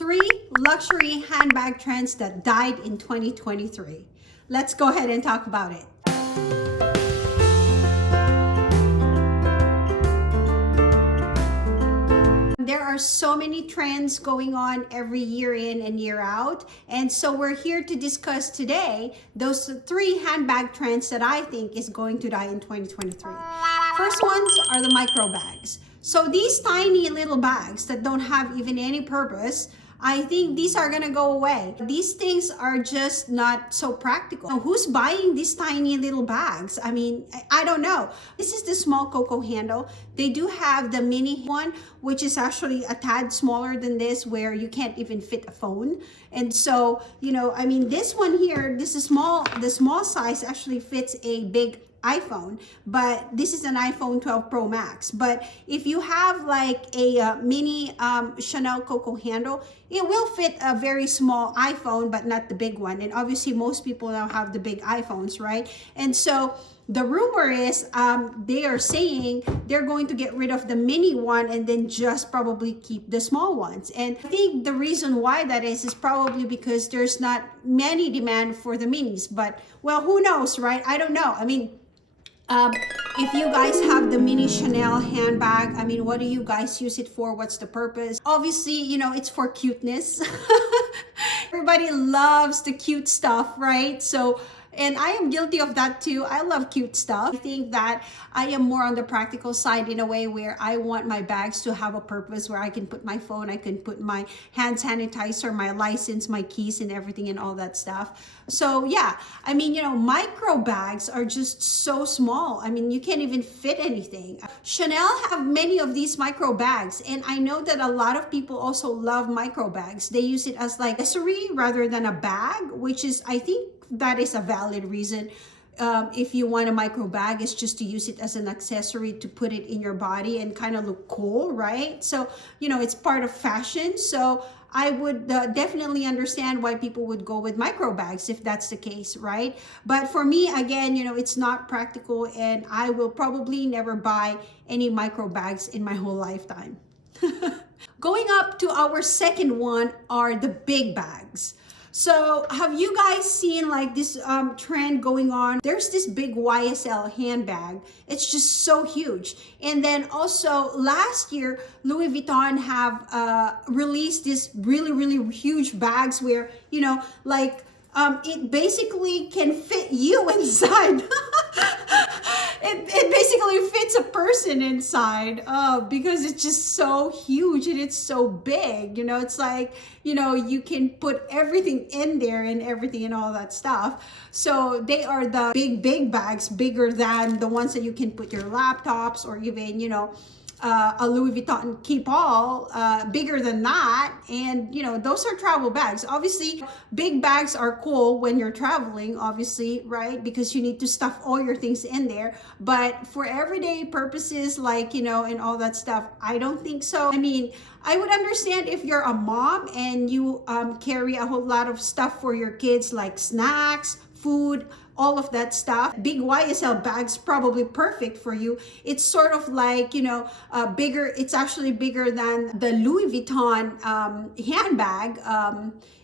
3 luxury handbag trends that died in 2023. Let's go ahead and talk about it. There are so many trends going on every year in and year out. And so we're here to discuss today those 3 handbag trends that I think is going to die in 2023. First ones are the micro bags. So these tiny little bags that don't have even any purpose, I think these are gonna go away. These things are just not so practical. Now, who's buying these tiny little bags? I mean, I don't know. This is the small cocoa handle. They do have the mini one, which is actually a tad smaller than this, where you can't even fit a phone. And so, I mean, this one here, the small size actually fits a big iPhone, but this is an iPhone 12 Pro Max. But if you have like a mini Chanel Coco handle, it will fit a very small iPhone, but not the big one. And obviously most people now have the big iPhones, right? And so the rumor is they are saying they're going to get rid of the mini one and then just probably keep the small ones. And I think the reason why that is probably because there's not many demand for the minis. But well, who knows, right? I don't know. I mean, if you guys have the mini Chanel handbag, I mean, what do you guys use it for? What's the purpose? Obviously, it's for cuteness. Everybody loves the cute stuff, right? So, and I am guilty of that too. I love cute stuff. I think that I am more on the practical side in a way where I want my bags to have a purpose where I can put my phone, I can put my hand sanitizer, my license, my keys and everything and all that stuff. So yeah, I mean, micro bags are just so small. I mean, you can't even fit anything. Chanel have many of these micro bags, and I know that a lot of people also love micro bags. They use it as like accessory rather than a bag, which is, I think, that is a valid reason. If you want a micro bag, is just to use it as an accessory to put it in your body and kind of look cool, right? So, it's part of fashion. So I would definitely understand why people would go with micro bags if that's the case, right? But for me, again, it's not practical, and I will probably never buy any micro bags in my whole lifetime. Going up to our second one are the big bags. So have you guys seen like this trend going on? There's this big YSL handbag. It's just so huge. And then also last year, Louis Vuitton have released this really, really huge bags where, it basically can fit you inside. It basically fits a person inside because it's just so huge and it's so big. It's like, you can put everything in there and everything and all that stuff. So they are the big bags, bigger than the ones that you can put your laptops or even, a Louis Vuitton Keep All, bigger than that. And those are travel bags. Obviously big bags are cool when you're traveling, obviously, right? Because you need to stuff all your things in there. But for everyday purposes, like, and all that stuff, I don't think so. I mean, I would understand if you're a mom and you carry a whole lot of stuff for your kids, like snacks, food, all of that stuff. Big YSL bags probably perfect for you. It's sort of like, bigger. It's actually bigger than the Louis Vuitton handbag.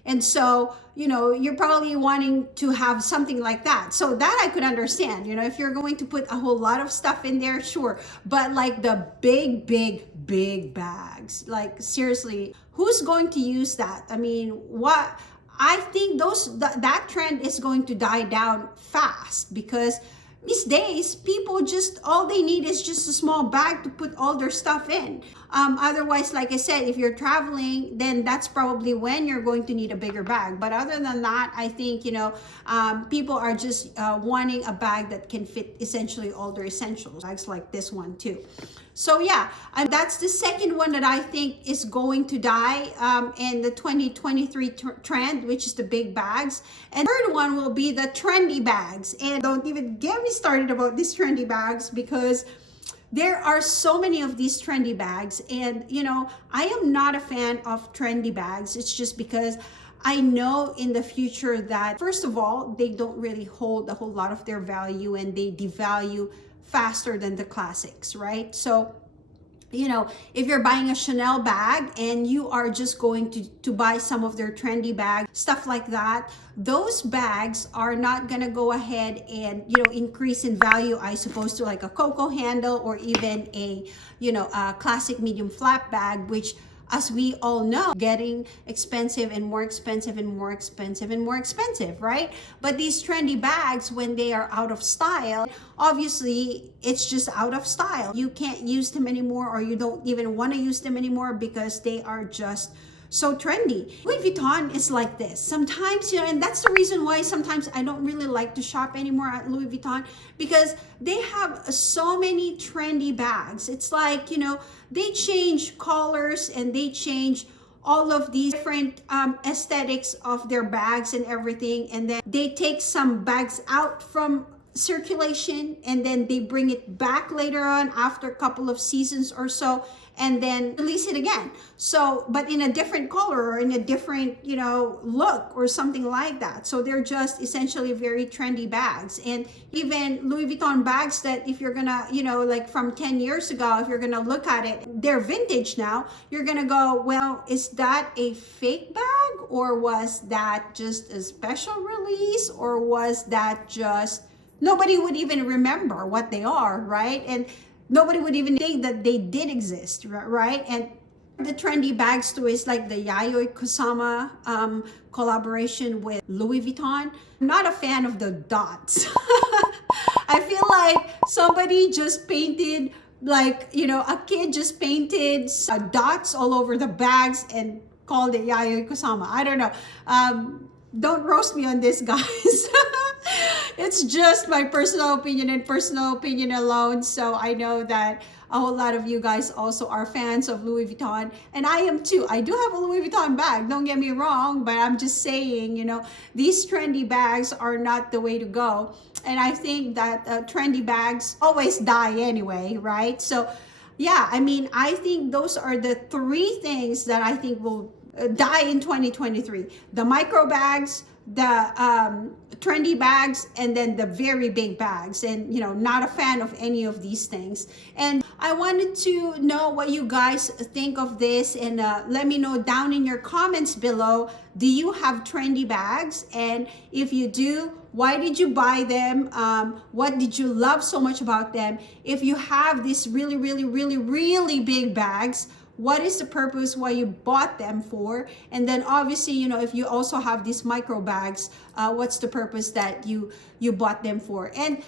And so, you're probably wanting to have something like that. So that I could understand, if you're going to put a whole lot of stuff in there, sure. But like the big bags, like seriously, who's going to use that? I mean, what? I think that trend is going to die down fast because these days people just, all they need is just a small bag to put all their stuff in. Otherwise, like I said, if you're traveling, then that's probably when you're going to need a bigger bag. But other than that, I think, people are just wanting a bag that can fit essentially all their essentials. Bags like this one too. So yeah, that's the second one that I think is going to die in the 2023 trend, which is the big bags. And third one will be the trendy bags. And don't even get me started about these trendy bags because there are so many of these trendy bags. And, I am not a fan of trendy bags. It's just because I know in the future that, first of all, they don't really hold a whole lot of their value and they devalue faster than the classics, right? So you know, if you're buying a Chanel bag and you are just going to buy some of their trendy bags, stuff like that, those bags are not gonna go ahead and, you know, increase in value, I suppose, to like a Coco handle or even a, you know, a classic medium flap bag, which, as we all know, getting expensive and more expensive and more expensive and more expensive, right? But these trendy bags, when they are out of style, obviously it's just out of style. You can't use them anymore, or you don't even want to use them anymore because they are just so trendy. Louis Vuitton is like this. Sometimes, you know, and that's the reason why sometimes I don't really like to shop anymore at Louis Vuitton, because they have so many trendy bags. It's like, you know, they change colors and they change all of these different aesthetics of their bags and everything. And then they take some bags out from circulation and then they bring it back later on after a couple of seasons or so, and then release it again. So, but in a different color or in a different, you know, look or something like that. So they're just essentially very trendy bags. And even Louis Vuitton bags that, if you're gonna, you know, like from 10 years ago, if you're gonna look at it, they're vintage now, you're gonna go, well, is that a fake bag, or was that just a special release, or was that just, nobody would even remember what they are, right? And nobody would even think that they did exist, right? And the trendy bags too is like the Yayoi Kusama collaboration with Louis Vuitton. I'm not a fan of the dots. I feel like somebody just painted, like, you know, a kid just painted dots all over the bags and called it Yayoi Kusama. I don't know. Don't roast me on this, guys. It's just my personal opinion and personal opinion alone. So I know that a whole lot of you guys also are fans of Louis Vuitton, and I am too. I do have a Louis Vuitton bag, don't get me wrong, but I'm just saying, you know, these trendy bags are not the way to go. And I think that trendy bags always die anyway, right? So yeah, I mean, I think those are the three things that I think will die in 2023. The micro bags, the trendy bags, and then the very big bags. And, you know, not a fan of any of these things. And I wanted to know what you guys think of this, and let me know down in your comments below. Do you have trendy bags? And if you do, why did you buy them? What did you love so much about them? If you have these really, really, really, really big bags, what is the purpose why you bought them for? And then obviously, you know, if you also have these micro bags, what's the purpose that you bought them for? And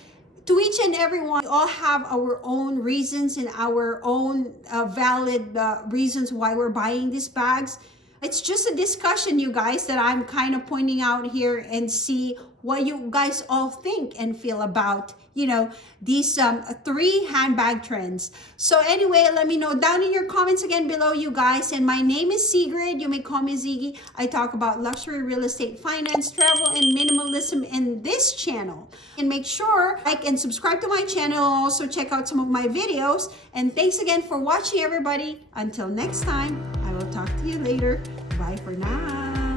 to each and every one, we all have our own reasons and our own valid reasons why we're buying these bags. It's just a discussion, you guys, that I'm kind of pointing out here, and see what you guys all think and feel about, you know, these 3 handbag trends. So anyway, let me know down in your comments again below, you guys. And my name is Sigrid. You may call me Ziggy. I talk about luxury, real estate, finance, travel, and minimalism in this channel. And make sure like and subscribe to my channel. Also check out some of my videos. And thanks again for watching, everybody. Until next time, I will talk to you later. Bye for now.